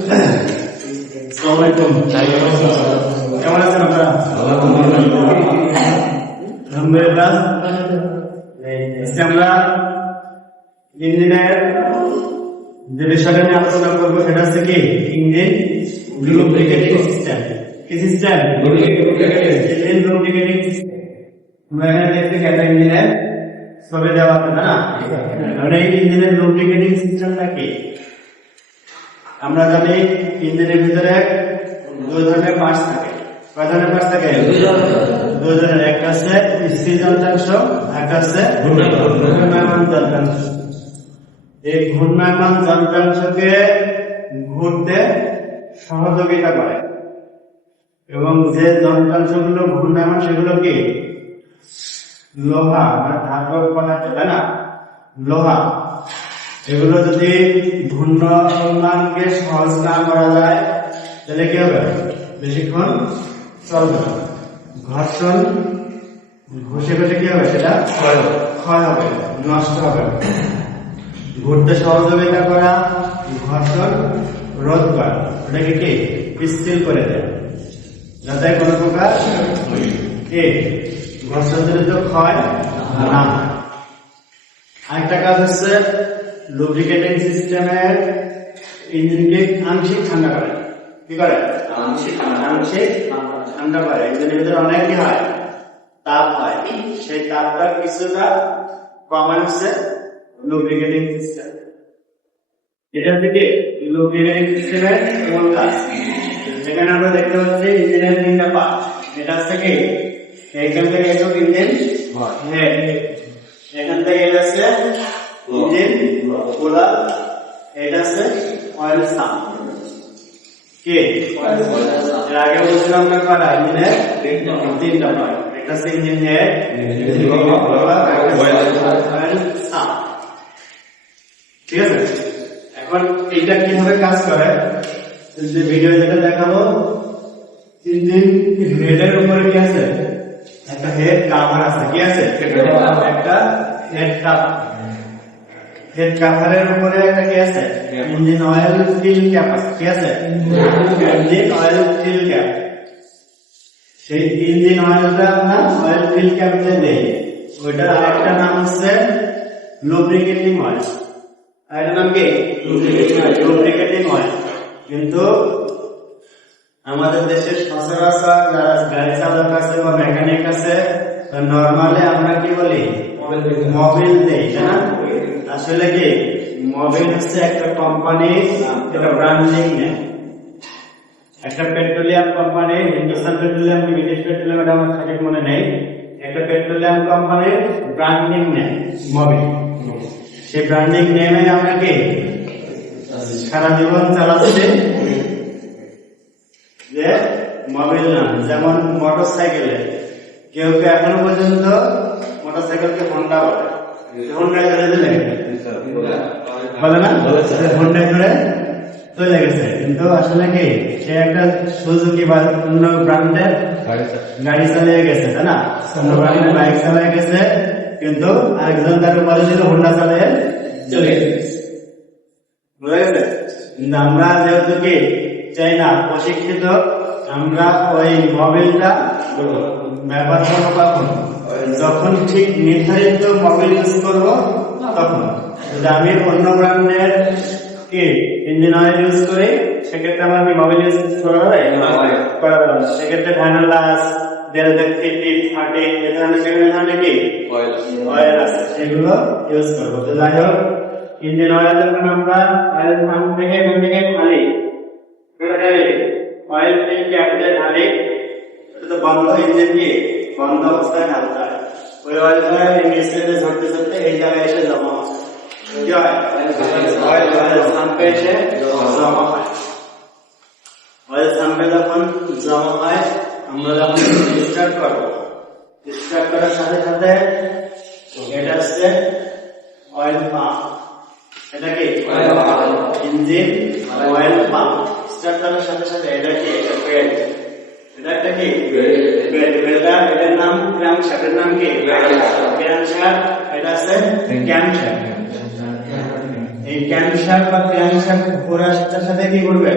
আসসালামু আলাইকুম। কেমন আছেন আপনারা? আলহামদুলিল্লাহ। আজকে আমরা ইঞ্জিনের যে বিষয়টা নিয়ে আলোচনা করবো সেটা হচ্ছে কি ইঞ্জিন লুব্রিকেটিং সিস্টেম। কি সিস্টেম? Engine lubricating system. আমরা এখানে দেখতে একটা ইঞ্জিনের ছবি দেওয়া আছে না? আর এই ইঞ্জিনের লুব্রিকেটিং সিস্টেমটা কি? আমরা জানি ইঞ্জিনের ভিতরে দুই ধরনের পার্টস থাকে। কয় ধরনের পার্টস থাকে? দুই ধরনের। একটা আছে স্থির যন্ত্রাংশ, একটা আছে ঘূর্ণায়মান যন্ত্রাংশ। এই ঘূর্ণায়মান যন্ত্রাংশকে ঘুরতে সহযোগিতা করে এবং যে যন্ত্রাংশগুলো ঘূর্ণায়মান সেগুলো কি লোহা বা ধাতব পদার্থ, তাই না? লোহা এগুলো যদি ঘূর্ণায়মানকে সহজ না করা যায় তাহলে কি হবে? বেশিক্ষণ চলবে না। ঘর্ষণ ঘষে ঘষে কি হবে? সেটা ক্ষয় হবে, নষ্ট হবে। ঘুরতে সহযোগিতা করা, ঘর্ষণ রোধ করা, ওটাকে কি স্থির করে দেয় যাতে কোনো প্রকার ঘর্ষণজনিত ক্ষয় না। আরেকটা কাজ হচ্ছে লুব্রিকেটিং সিস্টেমের ইঞ্জিনকে আংশিক ঠান্ডা করে। কি করে? আংশিক ঠান্ডা করে। ইঞ্জিনের ভিতরে অনেক কি হয়? তাপ হয়। সেই তাপটা কিছুটা কমানো হচ্ছে লুব্রিকেটিং সিস্টেম। এটা থেকে লুব্রিকেটিং সিস্টেমের মূল কাজ। যেখানে আমরা দেখতে পাচ্ছি ইঞ্জিনের তিনটা পার্ট। এটা হচ্ছে কি এইখান থেকে এসব ইঞ্জিন, এখান থেকে এটা আছে ইঞ্জিন কুলার, এটা আছে অয়েল সাম। কি এর আগে বলছিলাম না করা ইঞ্জিনের তিনটা পার্ট। এটা হচ্ছে ইঞ্জিন হেড, অয়েল সাম। ঠিক আছে? এখন এটা কিভাবে কাজ করে যে ভিডিও যেটা দেখাবো, ইঞ্জিন হেডের উপরে কি আছে? একটা হেড কভার আছে। কি আছে? একটা হেড কভার। হেড কভারের উপরে একটা কি আছে? ইঞ্জিন অয়েল ফিল ক্যাপ আছে। কি আছে? Engine oil fill cap. সেই ইঞ্জিন অয়েলটা আমরা অয়েল ফিল ক্যাপে দেই। ওইটার আরেকটা নাম হচ্ছে লুব্রিকেটিং অয়েল। আরেকটা নাম কি? Lubricating oil. কিন্তু আমাদের দেশের সচরাচর যারা গাড়ি চালক আছে বা মেকানিক আছে, নরমালি আমরা কি বলি? মোবিল দেই, তাই না? আসলে কি মোবিল হচ্ছে একটা কোম্পানি, একটা ব্র্যান্ডিং নেম। একটা পেট্রোলিয়াম কোম্পানি, হিন্দুস্তান পেট্রোলিয়াম কি ব্রিটিশ পেট্রোলিয়াম, এটা আমার সঠিক মনে নেই। একটা পেট্রোলিয়াম কোম্পানির ব্র্যান্ডিং নেম মোবিল। সেই ব্র্যান্ডিং নেমে আমরা কি সারা জীবন চালাচ্ছি যে মোবিল নাম। যেমন মোটর সাইকেলে কেউ কেউ এখনো পর্যন্ত মোটর সাইকেলকে হোন্ডা বলে। হোন্ডা করে দিলে বলে না, হোন্ডা করে চলে গেছে। কিন্তু আসলে কি সে একটা সুজুকি বা অন্য ব্র্যান্ডের গাড়ি চালিয়ে গেছে, তাই না? অন্য ব্র্যান্ডের বাইক চালিয়ে গেছে, কিন্তু আরেকজন তাকে বলেছিল হোন্ডা চালিয়ে চলে গেছে। বুঝা গেছে? কিন্তু আমরা যেহেতু কি চাই না প্রশিক্ষিত, আমরা ওই মোবিলটা ব্যবহার করবো কখন? যখন ঠিক নির্ধারিত মোবিল ইউজ করবো তখন। যদি আমি অন্য ব্র্যান্ডের কি ইঞ্জিন অয়েল ইউজ করি, সেক্ষেত্রে আমার কি মোবিল ইউজ করা যাবে? সেক্ষেত্রে ভ্যানালাস, ডেলটেক 50, 30 এই ধরনের কি অয়েল আছে, সেগুলো ইউজ করবো। তো যাই হোক, ইঞ্জিন অয়েল যখন আমরা অয়েল পাম্প থেকে এখান থেকে ঢালি, অয়েল ফিল ক্যাপে ঢালি, তো বন্ধ ইঞ্জিন দিয়ে বন্ধ অবস্থায় ঢালতে হয়। ওই অয়েলটা ইনস্ট্যান্টে ঝরতে ঝরতে এই জায়গায় এসে জমা হয়। কি হয়? অয়েল সাম্পে এসে জমা হয়। অয়েল সাম্পে যখন জমা হয়, আমরা যখন স্টার্ট করবো, স্টার্ট করার সাথে সাথে এটা হচ্ছে অয়েল পাম্প। এটা কি ইঞ্জিন অয়েল পাম্প। স্টার্ট করার সাথে সাথে এটা কি বেল্ট, এটা একটা কি বেল্টার, এটার নাম ক্র্যাঙ্কশ্যাফট। এর নাম কি ক্র্যাঙ্কশ্যাফট। এটা আছে ক্যামশ্যাফট। এই ক্যান্সার বা ক্যান্সার ঘোরার সাথে কি করবে?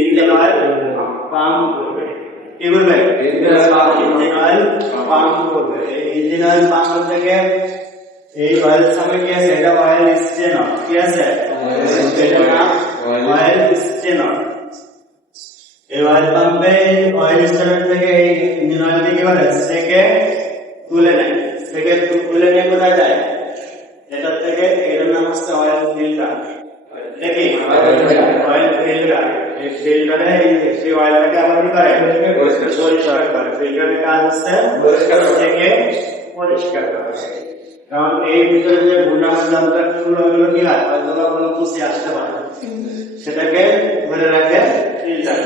ইঞ্জিন অয়েল পাম্প করবে। কি করবে? ইঞ্জিন অয়েল পাম্প করবে। ইঞ্জিন অয়েল পাম্প থেকে এই অয়েল সামনে কি আছে? এটা অয়েল স্টেনার। কি আছে? এটার নাম অয়েল স্টেনার। এই অয়েল পাম্পে অয়েল স্টেনার থেকে এই ইঞ্জিন অয়েল কি করে? সেকে তুলে নেয়। সেকে তুলে নিয়ে কোথায় যায়? এটা থেকে এর নাম হচ্ছে অয়েল ফিল্টার। দেখি অয়েল ফিল্টার। এই ফিল্টারে সেই অয়েলটাকে আবার কি করে? পরিষ্কার করে। ফিল্টারের কাজ হচ্ছে পরিষ্কার থেকে পরিষ্কার করা। কারণ এই ভিতরে যে গুণাগুণটা ওগুলো কি হয়? ওগুলো কোনো পুষে আসতে পারে, সেটাকে ধরে রাখে ফিল্টার।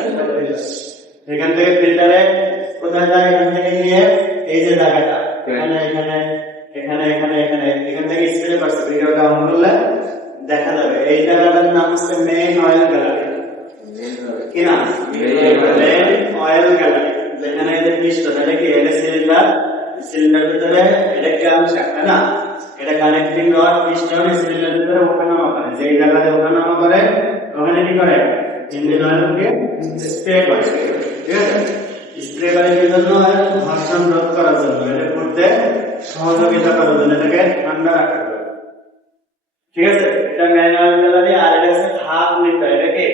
এখান থেকে ফিল্টারে কোথায় যায়? এখান থেকে নিয়ে এই যে জায়গাটা এখানে এখানে এখানে এখানে এখানে এখান থেকে স্প্রে করছে। ভিডিওটা অন করলে দেখা যাবে। এই জায়গাটার নাম হচ্ছে মেইন অয়েল গ্যালারি। কি নাম? Main oil gallery. যেখানে এই যে পিস্টন, এটা কি? এটা সিলিন্ডার। সিলিন্ডার ভিতরে এটা ক্যামশাফট, তাই না? এটা কানেক্টিং রড পিস্টন সিলিন্ডার ভিতরে ওঠানামা করে। যেই জায়গাতে ওঠানামা করে ওখানে কি করে? ইঞ্জিন অয়েলকে স্প্রে করে। ঠিক আছে? স্প্রে করে কি জন্য? ঘর্ষণ রোধ করার জন্য, এটা করতে সহযোগিতা করার জন্য, এটাকে ঠান্ডা রাখতে হবে। ঠিক আছে? এটা ম্যানুয়াল গ্যালারি। আর এটা হচ্ছে ভাপ লিফটার। এটা কি?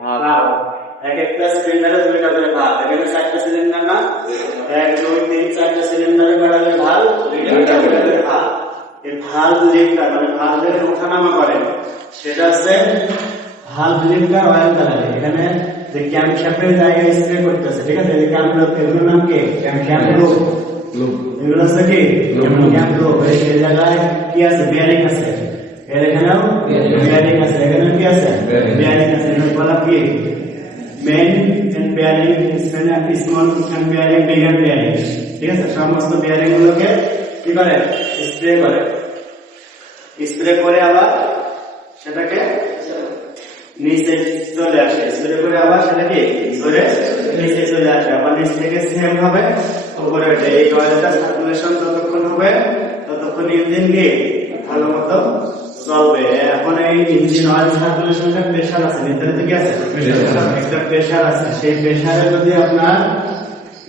ভাপ। এক একটা সিলিন্ডারে দুইটা করে ভাপ। এখানে 4টা সিলিন্ডার না? 1 2 3 4টা সিলিন্ডারে করালে ভাপ, দুইটা করে ভাপ। এই ভাল্ব লিফটার মানে ভাল্বের ওঠানামা করে, সেটা হচ্ছে ভাল্ব লিফটার অয়েল গ্যালারি। এখানে যে ক্যামশ্যাফটের জায়গায় স্প্রে করতেছে। ঠিক আছে? এই ক্যামলুপ, এগুলোর নাম কি? ক্যামলুপ। এগুলো হচ্ছে কি? ক্যামলুপ। এই জায়গায় কি আছে? বেয়ারিং আছে। এর এখানেও বেয়ারিং আছে। এখানেও কি আছে? বেয়ারিং আছে। এর বলা কি? Main end bearing, small end bearing, big end bearing. ঠিক আছে? সমস্ত বেয়ারিং গুলোকে কি করে? স্প্রে করে। স্প্রে করে আবার সেটাকে নিচে চলে আসে। স্প্রে করে আবার সেটাকে ধরে নিচে চলে আসে। আবার নিচ থেকে সেম হবে উপরে ওঠে। এই অয়েলটা সার্কুলেশন যতক্ষণ হবে ততক্ষণ ইঞ্জিন কি ভালো মতো চলবে। এখন এই ইঞ্জিন অয়েল সার্কুলেশনটা প্রেসার আছে, ভিতরে থেকে আছে একটা প্রেসার আছে। সেই প্রেসারে যদি আপনার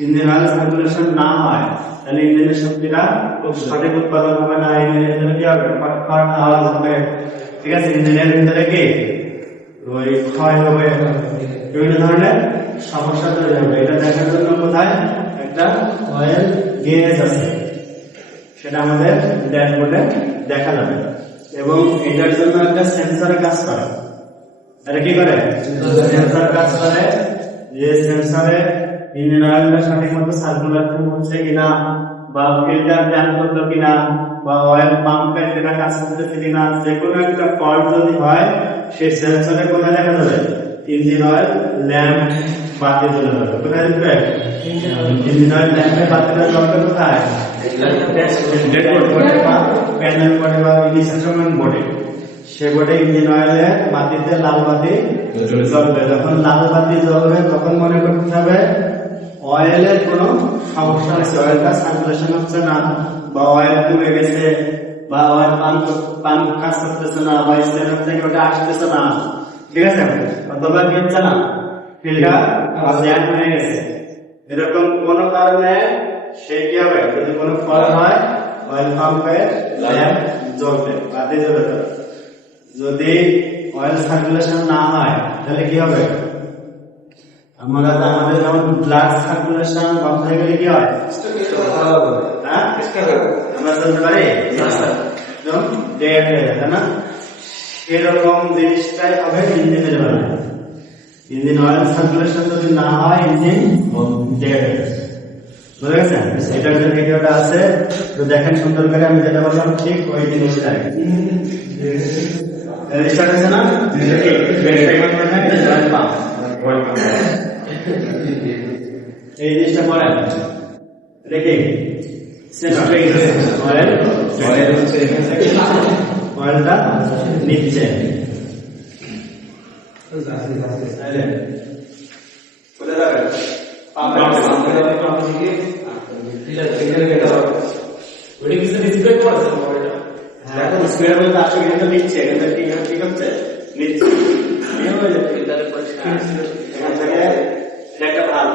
ইঞ্জিন অয়েল সার্কুলেশন না হয় তাহলে ইঞ্জিনের শক্তিটা খুব সঠিক উৎপাদন হবে না। ইঞ্জিনের ভিতরে কি হবে? ফাটফাট আওয়াজ হবে। ঠিক আছে? ইঞ্জিনের ভিতরে কি ওই ক্ষয় হবে, বিভিন্ন ধরনের সমস্যা তৈরি হবে। এটা দেখার জন্য কোথায় একটা অয়েল গেজ আছে, সেটা আমাদের ড্যাশবোর্ডে দেখা যাবে। এবং এটার জন্য একটা সেন্সরে কাজ করে। এটা কি করে? সেন্সর কাজ করে। যে সেন্সরে ইঞ্জিন অয়েলটা সঠিক মতো সার্কুলেশন হচ্ছে কিনা, বা ফিল্টার জ্যাম করলো কিনা, বা অয়েল পাম্পের যেটা কাজ করতেছে কিনা, যে কোনো একটা ফল্ট যদি হয় সেই সেন্সরে কোথায় দেখা যাবে? ইঞ্জিন অয়েল ল্যাম্প বাতি জ্বলে যাবে। কোথায় দেখবে? ইঞ্জিন অয়েল ল্যাম্পের বাতিটা জ্বলবে কোথায়? প্যানেল বোর্ডে বা ইনস্ট্রুমেন্ট বোর্ডে। সে বোর্ডে ইঞ্জিন অয়েলের বাতিতে লাল বাতি জ্বলবে। যখন লাল বাতি জ্বলবে তখন মনে করতে হবে অয়েলের কোনো সমস্যা আছে, অয়েলটা সার্কুলেশন হচ্ছে না, বা অয়েল কমে গেছে, বা অয়েল পাম্প কাজ করতেছে না, বা স্টেশন থেকে ওটা আসতেছে না। ঠিক আছে? অথবা কি হচ্ছে না, ফিল্টার জ্যাম হয়ে গেছে। এরকম কোন কারণে সে কি হবে? যদি কোনো ফল্ট হয় অয়েল পাম্পের ল্যাম্প জ্বলবে, বাতি জ্বলে যাবে। যদি অয়েল সার্কুলেশন না হয় তাহলে কি হবে? আমাদের যেমন ব্লাড সার্কুলেশন বন্ধ হয়ে গেলে কি হয়? আমরা চলতে পারি, ডেড হয়ে যাবে না? এরকম জিনিসটাই হবে ইঞ্জিনের বেলায়। ইঞ্জিন অয়েল সার্কুলেশন যদি না হয় ইঞ্জিন ডেড হয়ে যাবে। বুঝে গেছেন? এটার যে ভিডিওটা আছে তো দেখেন সুন্দর করে। আমি যেটা বললাম ঠিক ওই জিনিসটাই স্টার্ট হচ্ছে না? এই জিনিসটা পড়েন। দেখি অয়েলটা নিচ্ছে কোথায় যাবে? দেখো স্কোয়ার বলতে আসলে কিন্তু নিচ্ছে কিন্তু ঠিক হচ্ছে নিচ্ছে এখান থেকে একটা ভালো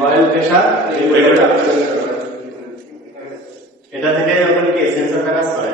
অয়েল প্রেশার এটা থেকে ওখানে কি সেন্সরটা কাজ করে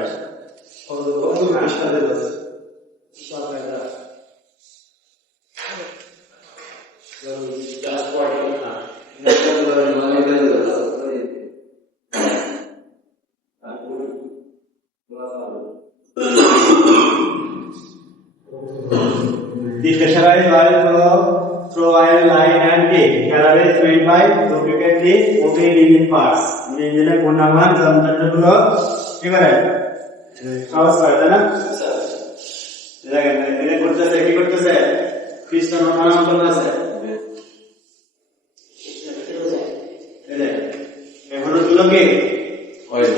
The pressurized oil flow through oil line and cake calories made by duplicate the moving engine parts. Engine কোন নাম্বার যন্ত্রগুলো কি করে সহজ করে তাই না? দেখেন এটা করতেছে কি করতেছে পিস্টন নাম করতেছে এই এখন হলো কি অয়েল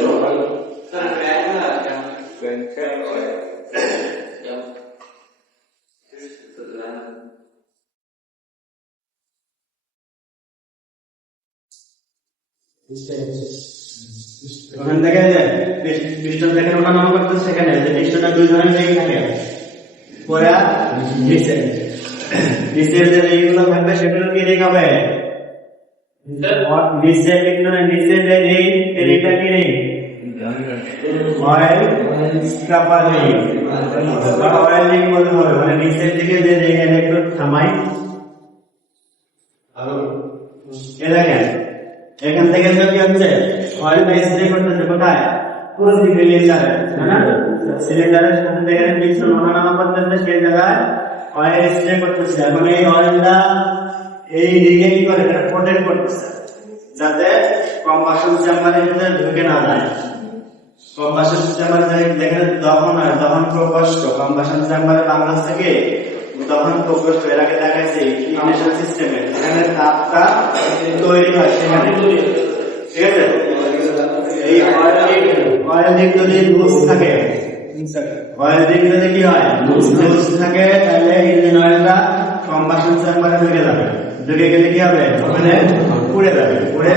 ওখান থেকে পিস্টন দেখেন ওটা নাম করতে সেখানে যে পিস্টনটা দুই ধরনের রিং থাকে পরে নিচে নিচের যে রিংগুলো থাকবে সেগুলো কি রিং হবে নিচের নিচের যে রিং এই রিংটা কি রিং অয়েল স্ক্রাপার রিং বা অয়েল রিং বলতে হবে মানে নিচের দিকে যে রিং ইলেকট্রোড থামাই এ দেখেন এখান থেকে কি হচ্ছে অয়েলটা স্প্রে করতেছে কোথায় পুরো সিলিন্ডারে তাই না সিলিন্ডারের সাথে দেখেন পিস্টন ওঠানো করতেছে সেই জায়গায় অয়েল স্প্রে করতেছে এখন এই অয়েলটা এই রিগে কি করে এটা প্রোটেক্ট করতেছে যাতে কম্বাসন চেম্বারের ভিতরে ঢুকে না যায় কম্বাসন চেম্বারে দেখেন দহন প্রকোষ্ঠ কম্বাসন চেম্বারে বাংলাদেশ থেকে দহন প্রকোষ্ঠ এর আগে দেখাইছে ইগনিশন সিস্টেমে এখানে তাপটা তৈরি হয় সেখানে ঠিক আছে এই অয়েল রিং যদি লুজ থাকে অয়েল রিং যদি কি হয় লুজ থাকে তাহলে ইঞ্জিন অয়েলটা কম্বাসন চেম্বারে ঢুকে গেলে কি হবে ওখানে পুড়ে যাবে পুড়ে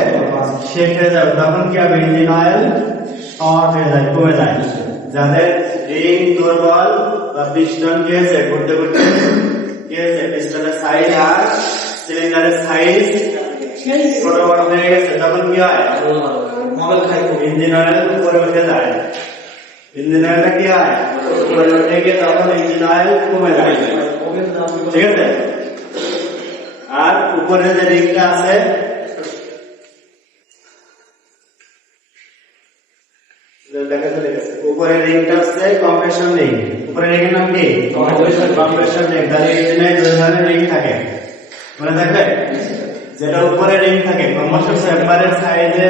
শেষ হয়ে যাবে তখন কি হবে ইঞ্জিন অয়েল শর্ট হয়ে যায় কমে যায় যাদের রিং দুর্বল বা পিস্টন কি হয়েছে ঘুরতে ঘুরতে কি হয়েছে পিস্টনের সাইজ আর সিলিন্ডারের সাইজ ছোট বড় হয়ে গেছে তখন কি হয় ইঞ্জিন অয়েল উপরে উঠে যায় ইঞ্জিন অয়েলটা কি হয় উপরে উঠে গিয়ে তখন ইঞ্জিন অয়েল কমে যায় ঠিক আছে আর উপরে যে রিংটা আছে উপরে রিংটা হচ্ছে কম্প্রেশন রিং উপরে রিং এর নাম কি কম্প্রেশন রিং তাহলে ইঞ্জিনে দুই ধরনের রিং থাকে মনে থাকবে যেটা উপরে রিং থাকে কম্বাসন চেম্বারের সাইডে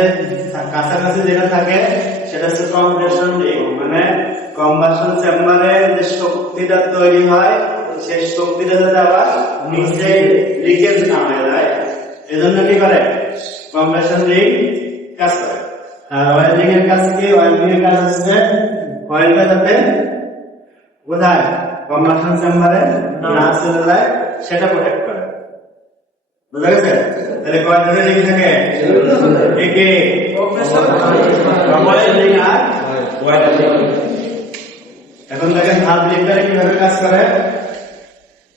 কাছাকাছি যেটা থাকে সেটা হচ্ছে কম্প্রেশন রিং মানে কম্বাসন চেম্বারে যে শক্তিটা তৈরি হয় সেই শক্তিটা যাতে আবার নিচে লিকেজ না হয়ে যায় এজন্য কি করে কম্প্রেশন রিং কাজ করে আর অয়েল রিং এর কাজ কি অয়েল রিং এর কাজ হচ্ছে অয়েলটা যাতে কোথায় কম্বাসন চেম্বারে না চলে যায় সেটা প্রোটেক্ট করে বুঝা গেছে তাহলে কয় ধরনের রিং থাকে একে অয়েল রিং আর অয়েল রিং এখন দেখেন হাত লিফটারে কিভাবে কাজ করে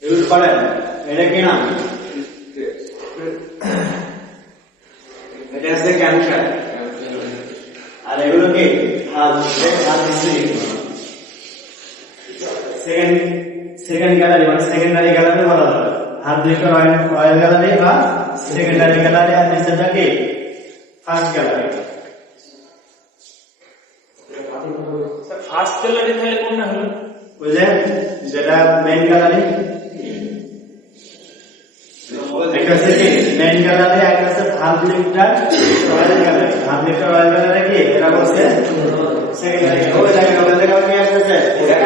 ইউজ করেন এটা কি না এটা হচ্ছে ক্যান্সার আর এগুলো কি হাত সেকেন্ড গ্যালারি মানে সেকেন্ডারি গ্যালারি বলা হয় হাত লিফটার অয়েল গ্যালারি বা সেকেন্ডারি গ্যালারি আর নিচেটা কি ফার্স্ট গ্যালারি ফার্স্ট গ্যালারি তাহলে কোনটা হলো বুঝলে যেটা মেইন গ্যালারি একটা হচ্ছে কি মেইন গ্যালারি একটা হচ্ছে valve লিফটার oil gallery valve লিফটার oil gallery কি এটা হচ্ছে সেকেন্ডারি ওই জায়গা কি আসছে এটা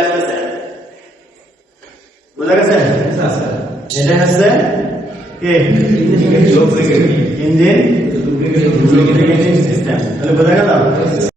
আসছে বুঝা গেছে এটা হচ্ছে কি ইঞ্জিন সিস্টেম তাহলে বোঝা গেল